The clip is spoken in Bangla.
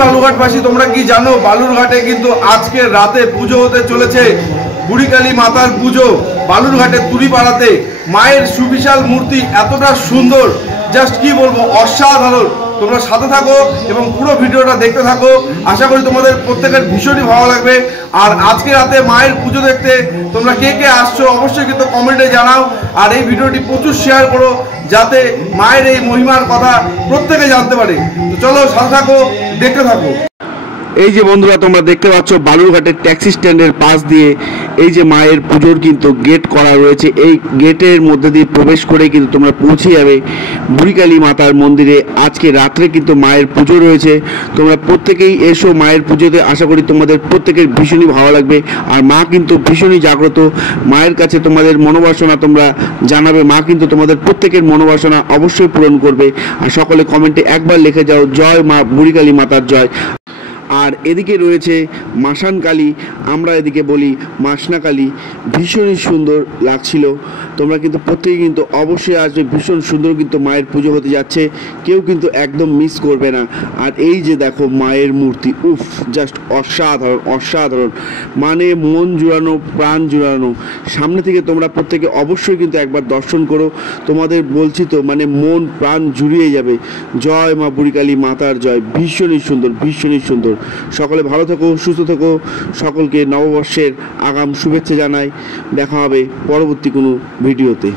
বালুরঘাটবাসী তোমরা কি জানো বালুরঘাটে কিন্তু আজকে রাতে পুজো হতে চলেছে। বুড়িকালী মাতার পুজো বালুরঘাটের তুলিপাড়াতে। মায়ের সুবিশাল মূর্তি এতটা সুন্দর, জাস্ট কি বলবো, অসাধারণ। তোমরা সাথে থাকো এবং পুরো ভিডিওটা দেখতে থাকো। আশা করি তোমাদের প্রত্যেকের ভীষণই ভালো লাগবে। আর আজকে রাতে মায়ের পুজো দেখতে তোমরা কে কে আসছো অবশ্যই কিন্তু কমেন্টে জানাও। আর এই ভিডিওটি প্রচুর শেয়ার করো যাতে মায়ের এই মহিমার কথা প্রত্যেকে জানতে পারে। তো চলো সাথে থাকো, দেখতে থাকো। এই যে বন্ধুরা তোমরা দেখতে পাচ্ছ বালুরঘাটের ট্যাক্সি স্ট্যান্ডের পাশ দিয়ে এই যে মায়ের পুজোর কিন্তু গেট করা রয়েছে। এই গেটের মধ্যে দিয়ে প্রবেশ করে কিন্তু তোমরা পৌঁছে যাবে বুড়িকালী মাতার মন্দিরে। আজকে রাত্রে কিন্তু মায়ের পুজো রয়েছে। তোমরা প্রত্যেকেই এসো মায়ের পুজোতে। আশা করি তোমাদের প্রত্যেকের ভীষণই ভালো লাগবে। আর মা কিন্তু ভীষণই জাগ্রত। মায়ের কাছে তোমাদের মনোবাসনা তোমরা জানাবে, মা কিন্তু তোমাদের প্রত্যেকের মনোবাসনা অবশ্যই পূরণ করবে। আর সকলে কমেন্টে একবার লিখে যাও জয় মা বুড়িকালী মাতার জয়। আর এদিকে রয়েছে মাসান কালী, আমরা এদিকে বলি মাসনা কালী। ভীষণই সুন্দর লাগছিল। তোমরা কিন্তু প্রত্যেকে কিন্তু অবশ্যই আসবে। ভীষণ সুন্দর কিন্তু মায়ের পুজো হতে যাচ্ছে, কেউ কিন্তু একদম মিস করবে না। আর এই যে দেখো মায়ের মূর্তি, উফ, জাস্ট অসাধারণ অসাধারণ, মানে মন জুড়ানো, প্রাণ জুড়ানো। সামনে থেকে তোমরা প্রত্যেকে অবশ্যই কিন্তু একবার দর্শন করো। তোমাদের বলছি তো, মানে মন প্রাণ জুড়িয়ে যাবে। জয় মা বুড়িকালী মাতার জয়। ভীষণই সুন্দর, ভীষণই সুন্দর। সকলে ভালো থাকো, সুস্থ থাকো। সকলকে নববর্ষের আগাম শুভেচ্ছা জানাই। দেখা হবে পরবর্তী কোনো ভিডিওতে।